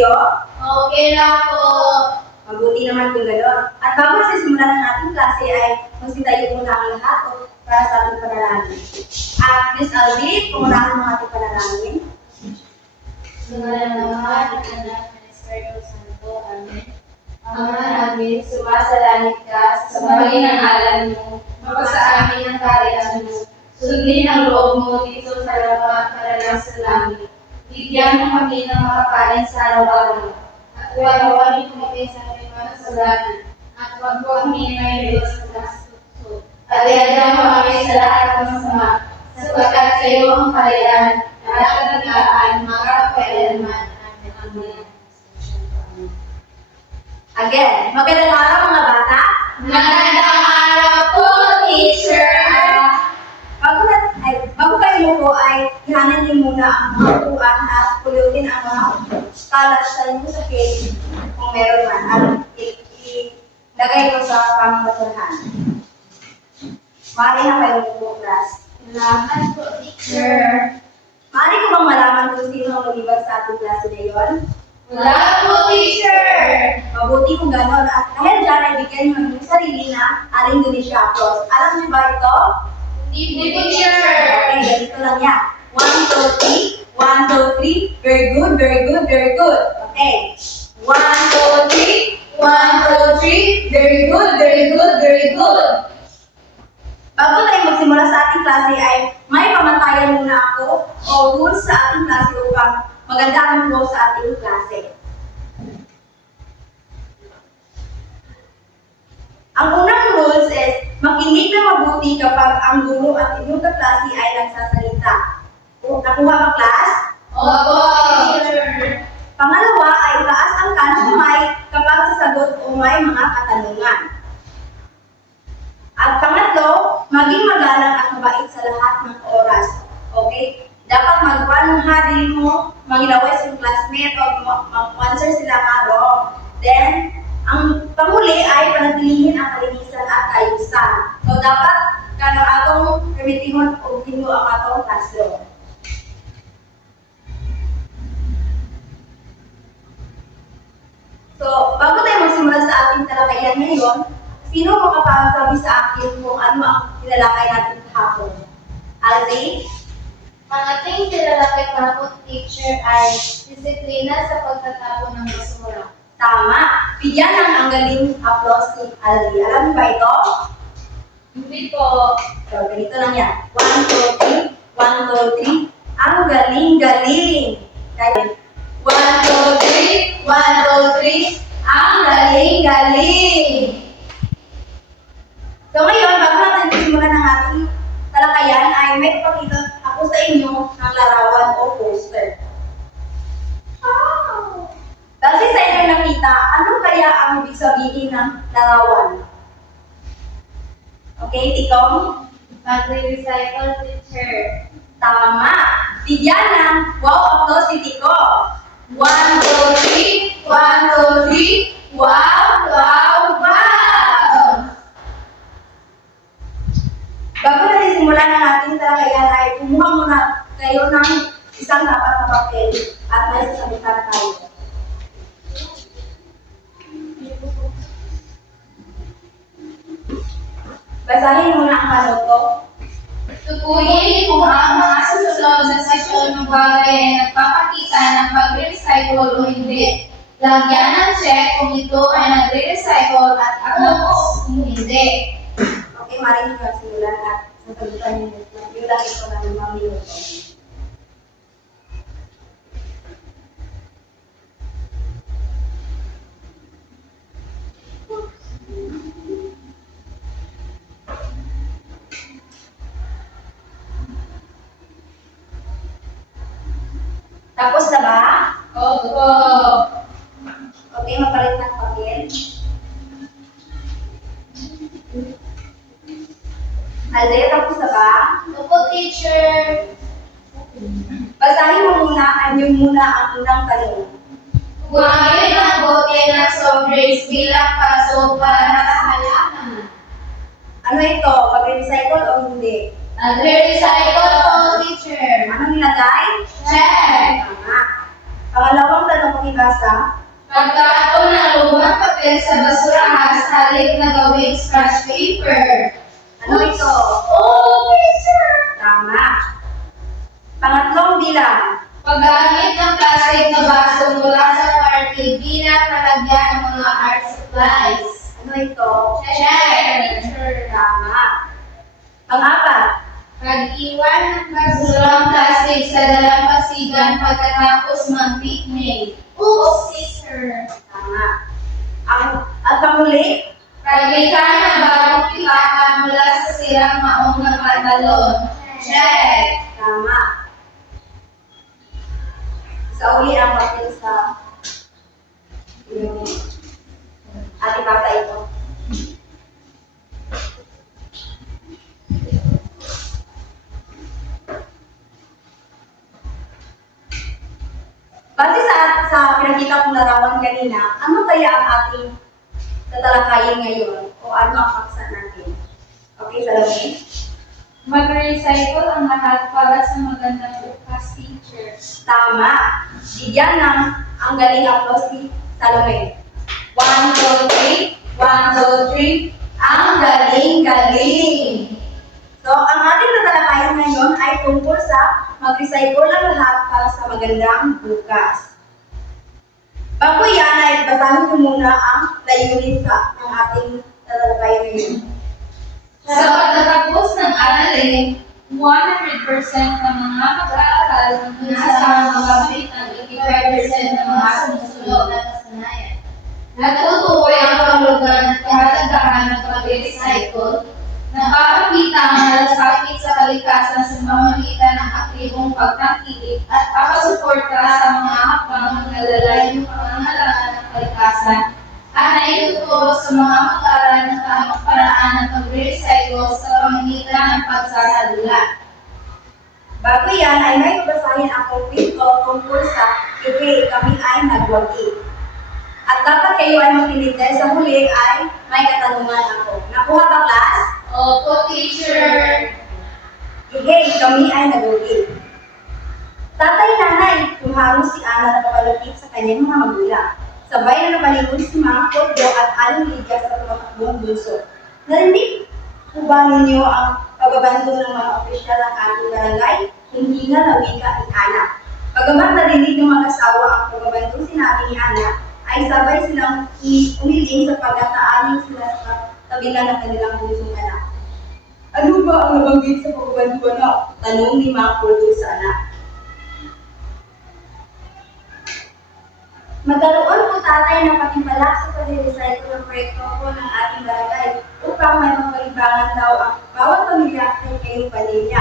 kayo? Okay lang po. Mabuti naman kung gano'n. At bago sa simula ng ating klase ay magsitayo muna ang lahat para sa ating panalangin. At Miss Alvin, pumunaan mo ang ating panalangin. Sungalan naman at anak ng Espiritu Santo. Amen. Ama namin, sumasalangit ka, sambahin ang ngalan mo, mapasa amin ang kaharian mo, sundin ang loob mo dito sa lupa para lang sa langit. Bigyan mo kami ng makakain sa araw-araw, at huwag kami kumapit sa aming mga kasalanan, at huwag mo kami nailos sa kastuso. At iadya mo kami sa lahat ng masama, sapagkat sa iyo ang kaharian, at katagaan, mga kailanman. Amen. Amen. Again, magandang araw mga bata. Magandang araw po, teacher! Bago kayo po ay ihanin din muna ang mga upuan at pulutin ang mga kalat sa inyo sa cake kung meron man at ilagay ito sa pamabasurahan. Maaari na kayo po, class. Salamat po, teacher! Maaari ko bang malaman kung sino ang lumibag sa ating klase ngayon? Wala po, teacher! Mabuti kung gano'n at dahil dyan ay bigyan nyo yung sarili na aling Indonesia applause. Alam niyo ba ito? Hindi, teacher! Okay, ganito lang yan. 1, 2, 3. 1, 2, 3. Very good, very good, very good. Okay. 1, 2, 3. 1, 2, 3. Very good, very good, very good. Bago tayo magsimula sa ating klase ay may pamantayan muna ako o rules sa ating klase upang maganda ang flow sa ating klase. Ang unang rules is makinig na mabuti kapag ang guro at inyong kaklase ay nagsasalita. Nakuha ba, class? Opo, teacher! Pangalawa ay itaas ang kanang kamay kapag sasagot o may mga katanungan. At pangatlo, maging magalang at mabait sa lahat ng oras. Okay? Dapat magkuhan ha din mo, magilaway sa classmate o mag-answer sila ka wrong. Then, ang panghuli ay panatilihin ang kalinisan at kaayusan. So, dapat kano atong permitihon o hino ang atong classroom. So, bago tayo magsimula sa ating talakayan ngayon, sino makapagsabi sa akin kung ano ang tinalakay natin kahapon? Alzi? Ang ating tinalakay kahapon, teacher, ay disiplina sa pagtatapon ng basura. Tama. Bigyan ng ang galing applause ni Alzi. Alam niyo ba ito? Hindi po. So, ganito lang yan. 1, 2, 3. 1, 2, 3. Ang galing-galing. 1, 2, 3. 1, 2, 3. Ang galing-galing. So ngayon, bago natin simulan ng ating talakayan, ay may ipakita ako sa inyo ng larawan o poster. Base sa inyo nakita, ano kaya ang ibig sabihin ng larawan? Okay, Tikong? Magre-recycle, teacher. Tama! Bigyan ng wow applause si Tiko. 1, 2, 3. 1, 2, 3. Wow, wow, wow! Bago natin simulan ng ating talakayan ay kumuha muna kayo ng isang tapat na papel at may sasabitan tayo. Basahin muna ang manoto. Tukuyin kung ang mga susunod na sesyon ng bagay ay nagpapakita ng pag-recycle o hindi. Lagyan ng check kung ito ay nagre-recycle at kung hindi. Okay, marinig ka simulan at sasabitan niyo yung lagi ko ng 5 minuto. Tapos na ba? Opo. Okay, mapalit ng papel. Alde, tapos na ba? Opo, teacher. Basahin mo muna, muna ang unang tanong. Gumamit ng bote ng soft drinks bilang paso para sa halaman. Ano ito? Mag-recycle o hindi? Nagre-recycle po, teacher. Anong nilagay? Check. Tama. Pangalawang tanong pakibasa. Pagkataon ng lumang papel sa basurahan sa halip na gawing scratch paper. Ano ito? Oh, teacher! Tama. Pangatlong bilang. Paggamit ng plastic na baso mula sa party bilang lalagyan ng mga art supplies. Ano ito? Check! Tama. Pang-apat. Pag-iwan ng basurang plastic sa dalampasigan pagkatapos mag-picnic. Oops, sister! Tama. At panghuli. Paglikha ng bagong pitaka mula sa sirang maong ng pantalon. Check! Tama. Sa uli ang papel sa ate basa ito. Base sa pinakita kong larawan kanina, ano kaya ang ating tatalakayin ngayon o ano ang paksa natin? Okay, Salome? Mag-recycle ang lahat para sa magandang bukas, teacher. Tama. Bigyan ng ang galing applause si Salome. 1, 2, 3. 1, 2, 3. Ang galing-galing. So, ang ating tatalakayan ngayon ay tungkol sa mag-recycle ang lahat para sa magandang bukas. Bago yan ay basahin ko muna ang layunin ng ating tatalakayan ngayon. Sa pagtatapos ng aralin, 100% ng mga mag-aaral nasa makamit ng 85% ng mga sumusunod na kasanayan. Natutukoy ang kahulugan at kahalagahan ng pag-recycle, napapakita ang malasakit sa kalikasan sa pamamagitan ng aktibong pagtangkilik at pakasuporta sa mga hakbang na naglalay ng pangangalaga ng kalikasan at naituturo sa mga mag-aaral ng tamang paraan ng pag-recycle sa pamamagitan ng pagsasadula. Bago yan ay may babasahin akong kwento tungkol sa Iwi, kami ay nagwagi. At dapat kayo ay makinig dahil sa huli ay may katanungan ako. Nakuha ba, class? Opo, teacher. Sige, kami ay nagwagi. Tatay-nanay, tumarong si Ana na papalapit sa kanyang mga magulang. Sabay na napalikod si Mang Kodyo at Aling Lydia sa tumakbong bunso. Narinig po ba ninyo ang pagbabando ng mga opisyal ng ating barangay? Hindi na nawika ni Ana. Bagamat narinig ng mga asawa ang pagbabando sinabi ni Ana, ay sabay silang umiling sapagkat naaling sila sa tabilan ng kanilang bunsong anak. Ano ba ang nabanggit sa pagbabando na? Tanong ni Mang Kodyo sa anak. Magkaroon po tatay ng patimpalak sa pag-recycle ng proyekto po ng ating barangay upang may mapalibangan daw ang bawat pamilya at kayong pamilya.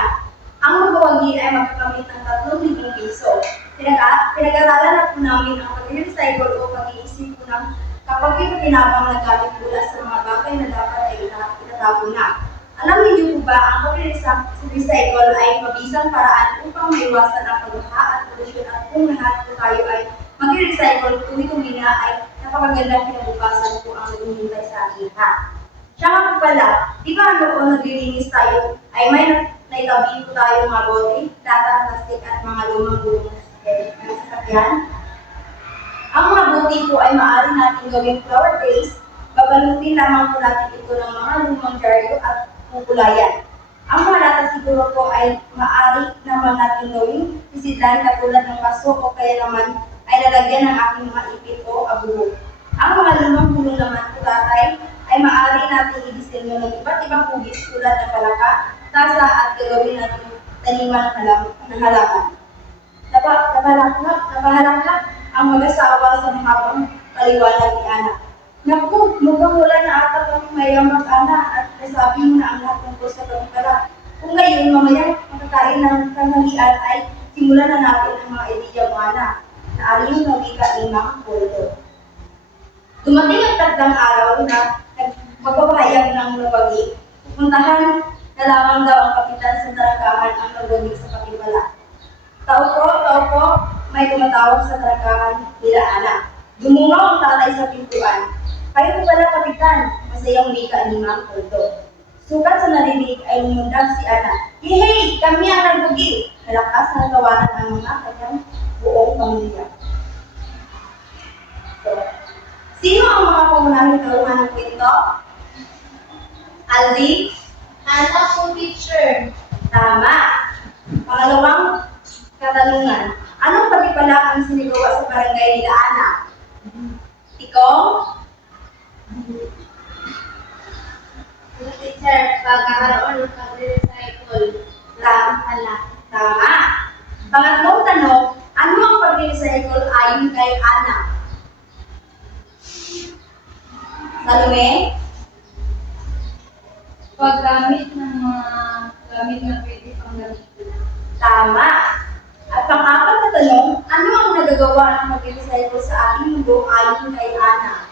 Ang magawagi ay magkakamit ng 3,000 piso. Pinag-aralan na po namin ang pag-recycle o pag-iisip po ng kapag ipinabang nagamit mula sa mga bagay na dapat ay itatapon na. Alam niyo po ba ang pag-recycle ay mabisang paraan upang maiwasan ang pagbaha at polusyon at kung lahat po tayo ay mag-recycle, tuloy-tuloy na ay napakagandang kinabukasan po ang naghihintay sa ating lahat. Siya nga po pala, di ba noon naglilinis tayo, ay may naitabi po tayo mga bote, lata, plastic at mga lumang gulong na sasakyan. Ang mga bote po ay maaari natin gawing flower vase, babalutin lamang po natin ito ng mga lumang jaryo at pupulayan. Ang mga lata siguro po ay maaari naman natin gawing sisidlan katulad ng paso o kaya naman ay lalagyan ng aking mga ipit o abuho. Ang mga lumang gulong naman po tatay ay maaari natin i-disenyo ng iba't ibang hugis tulad ng palaka, tasa at gagawin natin taniman ng halaman. Napahalangkap ang mag-asawa sa mahabang paliwanag ni Ana. Naku, mukhang wala na ata kami mayang mag-ana at nasabi mo na ang lahat tungkol sa pagkakala. Kung ngayon mamaya makakain ng tanghalian ay simulan na natin ang mga ideya mo, Ana. Naaling nawika ni Mang Kodyo. Dumating ang takdang araw na magpapahayag ng lubagi. Pupuntahan na lamang daw ang kapitan sa tarangkahan ang nagwagig sa patimpala. Tao po, may tumatawag sa tarangkahan nila Ana. Dumungaw ang tatay sa pintuan. Kayo po pala, kapitan, masayang wika ni Mang Kodyo. Sukat sa narinig ay lumundag si Ana. Yehey! Kami ang nagwagig! Malakas na nagawanan ang mga kanyang buong pamilya. So, sino ang mga pangunahing tauhan ng kwento? Aldi? Anak po, teacher. Tama. Pangalawang katanungan. Anong patipala ang sinigawa sa barangay nila Ana? Tikong? Teacher, pagkakaroon ng pag-recycle. Tama. Tama. Pangatlong tanong, ano ang pag-recycle ayon kay Ana? Salome? Paggamit ng mga gamit na pwede pang gamitin. Tama. At pang-apat na tanong, ano ang nagagawa ng pag-recycle sa ating mundo ayon kay Ana?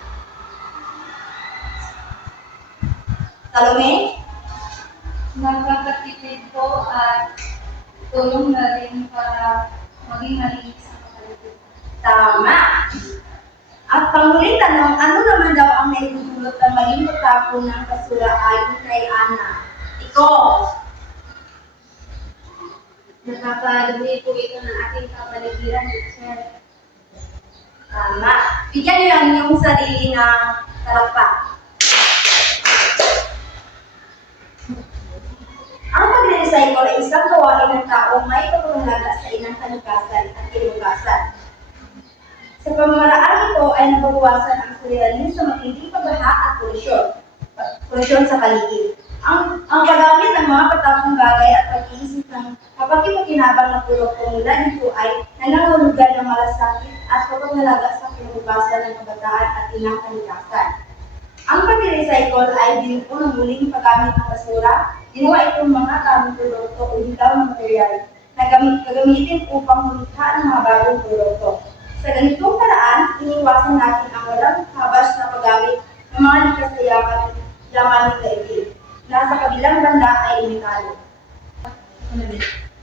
Salome? Nakakatipid po at tulong na rin para maging malinis ang kapaligiran. Tama. At panghuling tanong, ano naman daw ang naitutulot ng maling pagtapon ng basura ayon kay Ana? Iko. Nakakadumi po ito ng ating kapaligiran, teacher. Tama. Bigyan niyo ang inyong sarili ng talakpak. Ang pag-recycle ay isang gawain ng taong may pagpapahalaga sa inang kalikasan at kinabukasan. Sa pamamaraan ito ay nababawasan ang suliranin sa matinding pagbaha at polusyon sa paligid. Ang paggamit ng mga patapong bagay at pag-iisip ng kapag-ipakinabang na produkto mula dito ay nangangahulugan ng malasakit at pagpapahalaga sa kinabukasan ng kabataan at inang kalikasan. Ang pag-recycle ay binuo ng muling paggamit ng basura. Ginawa itong mga tamang produkto o bitaw na material na gagamitin upang lumikha ng mga bagong produkto. Sa ganitong paraan, iniwasan natin ang walang habas na paggamit ng mga likas na yaman ng daigdig na sa kabilang banda ay limitado.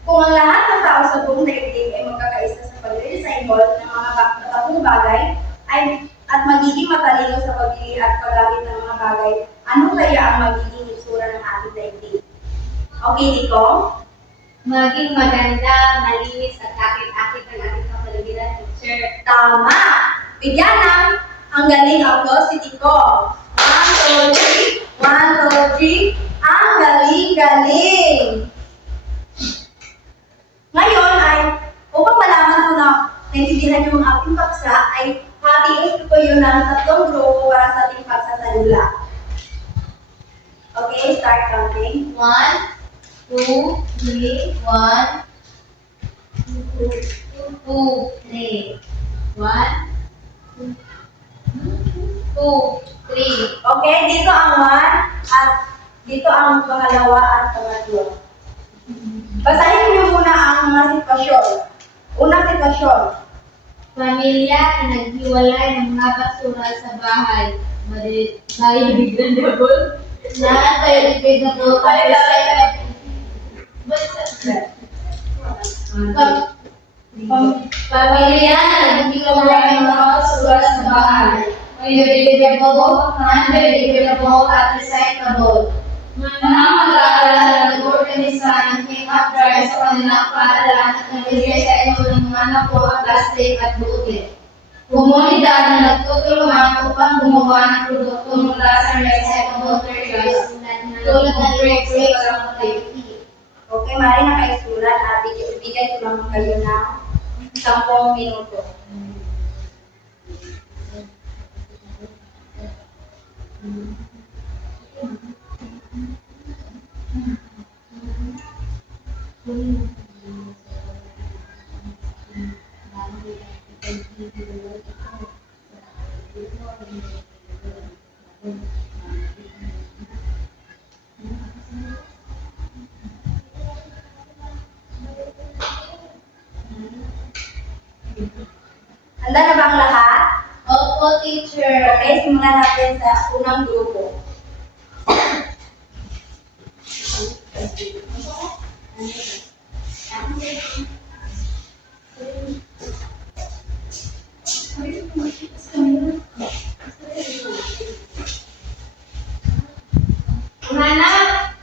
Kung ang lahat ng tao sa buong daigdig ay magkakaisa sa pag-recycle ng mga batapong bagay at magiging matalino sa pagbili at paggamit ng mga bagay, ano kaya ang magiging itsura ng ating daigdig? Okay, Nico? Maging maganda, malinis at akit-akit ang ating kapaligiran, teacher. Tama! Bigyan ng ang galing ako si Tico. 1, 2, 3. 1, 2, 3. Ang galing-galing! Ngayon ay, upang malaman ko na naintindihan yung ating paksa, ay hatiin ko yun ng 3 grupo para sa ating pagsasalula. Okay, start counting. 1, 2, 3, 1, 2, 3. 1, 2, 3. Okay, dito ang 1 at dito ang pangalawa at pangatlo. Basahin niyo muna ang mga sitwasyon. Unang sitwasyon. Pamilya na naghiwalay ng mga basura sa bahay. Biodegradable. Non-biodegradable. Pamilya na naghiwalay ng mga basura sa bahay. Biodegradable, non-biodegradable at recyclable. Mga mag-aaral na nag-organisa ng clean-up drive sa kanilang paaralan at nag-recycle ng mga nakuha plastic at butil. Komunidad na nagtutulungan upang gumawa ng produkto mula sa recyclable materials tulad ng bricks at activity. Okay, mari nakaisulat at bigyan ko lang kayo ng 10 minuto. Handa na ba ang lahat? Opo, teacher. Okay, simulan natin sa unang grupo. Hanap,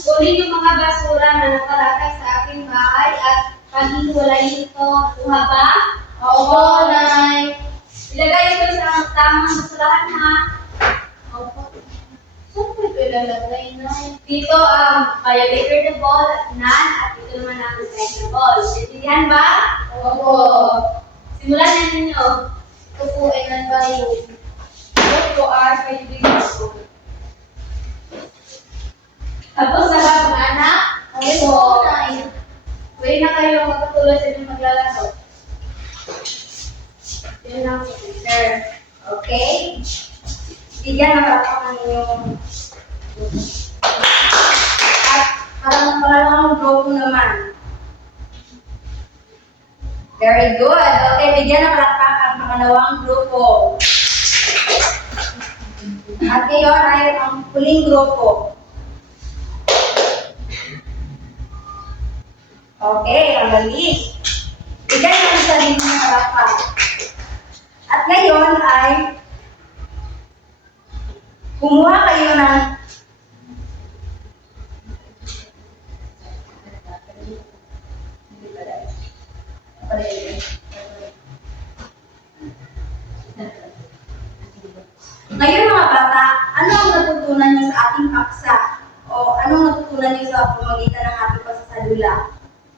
kunin yung mga basura na nakalakay sa aking bahay at paghiwalay ito. Kuha ba? Oo, Nay. Ilagay ito sa tamang basurahan ha. Opo. Saan ko ito ilalagay na? Dito ang biodegradable at non at dito naman ang recyclable. Naintindihan ba? Opo. Simulan na ninyo. Ito po ay non-bio. Ito ay biodegradable. Tapos sa mga anak, Opo. pwede na kayo magpatuloy sa inyong maglalaro. Yun lang po, teacher. Okay? Bigyan na parapakan ninyong at pangalawang grupo naman. Very good. Okay, bigyan na parapakan ang pangalawang grupo. At ngayon ay ang huling grupo. Okay, ang galing. Bigyan na ang sarili ng parapakan. At ngayon ay kumuha kayo ng ngayon mga bata, ano ang natutunan niyo sa ating paksa? O anong natutunan niyo sa pamamagitan ng ating pagsasalula?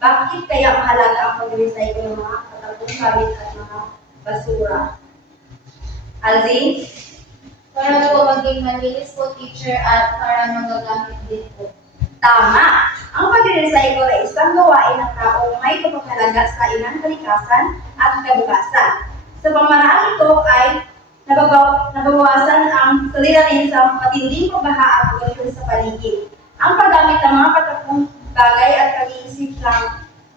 Bakit kaya mahalaga ang pag-recycle ng mga katagong gamit at mga basura? Alvin? Para po maging malinis po, teacher, at para magagamit din po. Tama! Ang pag-recycle ay isang gawain ng taong may kapahalaga sa inang kalikasan at kabukasan. Sa pamamaraan ito ay nababawasan ang saliranin sa matinding pagbaha at pagkakas sa paligid. Ang paggamit ng mga patakong bagay at pag-iisip ng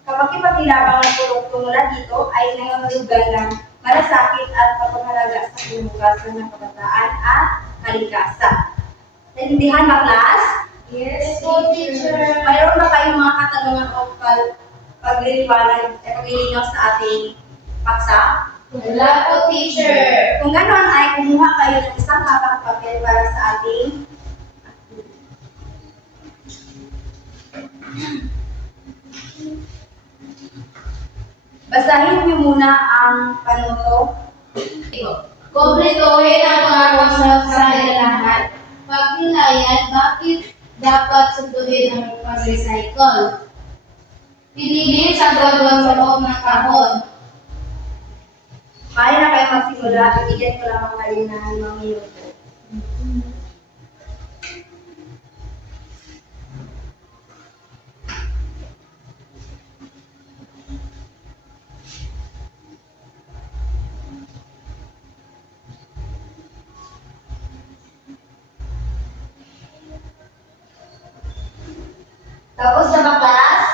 kapakipakilabang ng produkto mula dito ay nangangahulugan ng malasakit at pagpapahalaga sa kinabukasan ng kabataan at kalikasan. Naintindihan ba, class? Yes po, teacher. Mayroon ba kayong mga katanungan o paglilinaw sa ating paksa? Wala po, teacher. Kung ganoon ay kumuha kayo ng isang hapang papel para sa ating basahin niyo muna ang panuto. Kumpletuhin ang pangangusap sa lahat. Pagnilayan, bakit dapat sunduin ang pag-recycle? Piliin sa gagawin sa loob ng kahon. Maaari na kayo magsimula. Bibigyan ko lang kayo ng 5 minuto. Tapos na ba, class?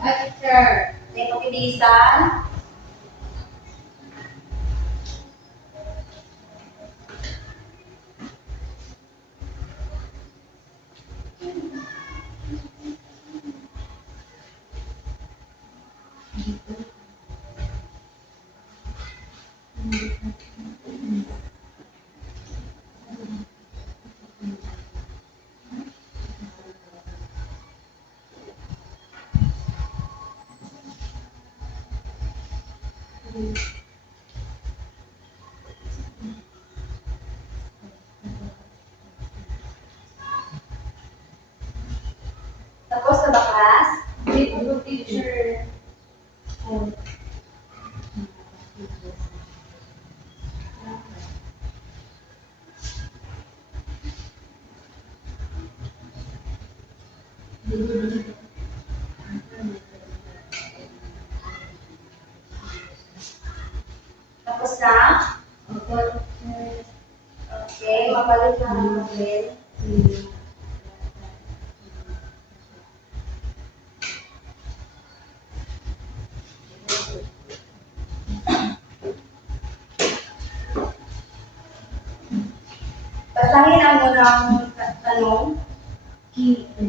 Teacher. May pakibilisan. Tapos na ba, class? Hindi po, teacher. Tapos na? Okay, mabalik na ang papel. Basahin ang unang tanong.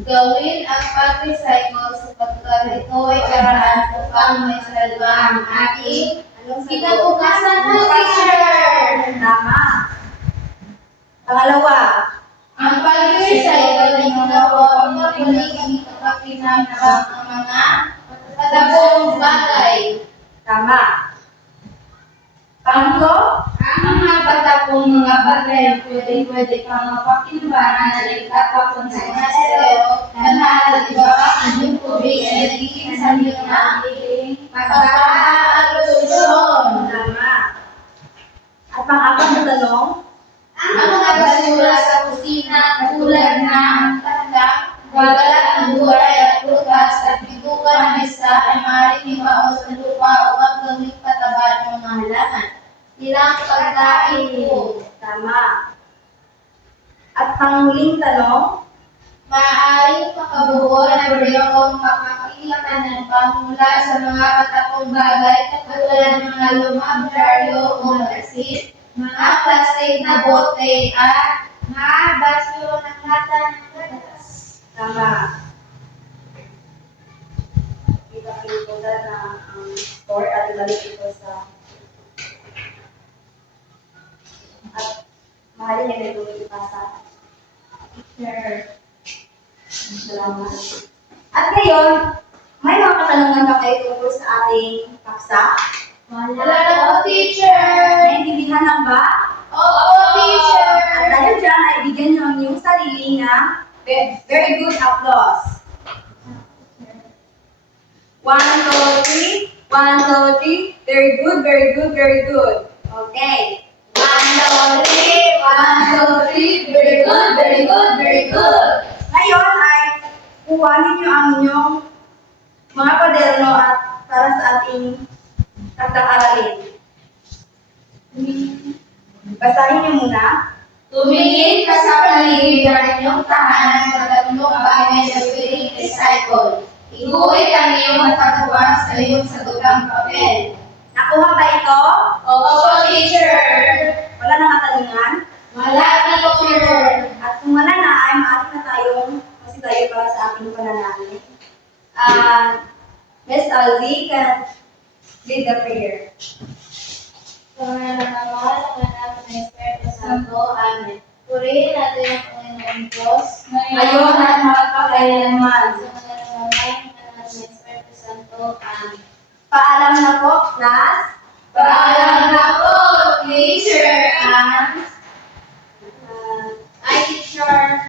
Gawin ang pag-recycle sapagkat ito ay paraan upang may salba ang ating kinabukasan po, teacher. Tama. Pangalawa. Ang pag-recycle ay ginagawa upang muling ipapakinabangan ang mga katagong bagay. Tama. Pangatlo, ang mga bata pong mga bagay pwede pang mapakinabangan na nagtatapon sa mga selo, banal at iba ang inyong tubig ay nagiging sa inyo ng ating pagkakaaglusyon. tama. At pang-apat na tanong, Ang mga basura sa kusina tulad ng tanda, balat ng gulay at prutas at bitukan ng mesa ay maaaring ibaon sa lupa upang gawing pataba ng mga halaman. Ilang pagkain po. tama. At panghuling tanong, Maaaring makabuo ng problema makakilatan ng pamula sa mga patapong bagay katulad ng mga lumang dyaryo o magasin, mga plastic na bote at mga basyo ng lata ng gatas. tama. Kita ko na ang score at ibalik ito sa at mahalin niya na ito ipasa. Sure. Salamat. At ngayon, may mga katanungan ba kayo tungkol sa ating paksa? Wala na po, teacher! Naintindihan lang ba? Opo, teacher! At dahil dyan ay bigyan nyo ang iyong sarili na very good applause. 1, 2, 3. 1, 2, 3. Very good, very good, very good. Okay. 1, 2, 3. 1, 2, 3. Very good, very good, very good. Ngayon ay kuhanin nyo ang inyong mga kwaderno at para sa ating tagtag-aralin. Basahin nyo muna. Tumingin ka sa paligid ng inyong tahanan sa tatlong bagay na pwedeng recycle. Iguhit ang iyong matagawa sa iyong sagulang papel. Nakuha ba ito? Opo, teacher! Wala nang katanungan? Wala, teacher! At kung wala na, ay maaari na tayong kasi tayo para sa ating pananalangin. Miss Alzi can lead the prayer. Sa mga nangamal ng anak ng Espiritu Santo, Amen. Purihin natin ang Panginoon Diyos. Ngayon at magpakailanman. Sa mga nangamal ng anak ng Espiritu Santo, Amen. Paalam na po, class. Paalam na po, teacher! And, Ay, teacher!